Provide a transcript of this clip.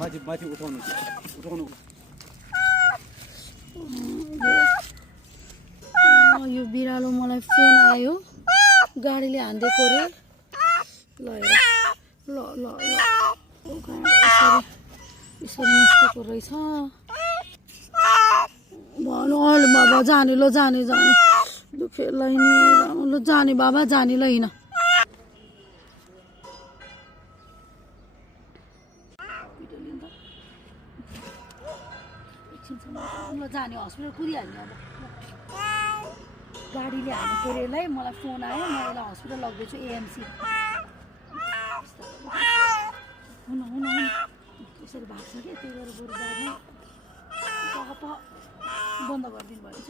माथि माथि उठाउनु उठाउनु यो बिरालो मलाई फोन आयो गाडीले हान्दिएको रे ल हेर ल ल ल यसरी निस्केको रहेछ भन्नु अहिले बाबा जाने ल जाने जाने दुखेलाई नि ल जाने बाबा जाने ल हिँड ल जाने हस्पिटल कुदिहाल्ने अब गाडीले हानेको रे यसलाई मलाई फोन आयो म यसलाई हस्पिटल लग्दैछु एएमसी हुन हुन हुन यसरी भाग्छ कि त्यही भएर बरु गाडीमा बन्द गरिदिनु भएछ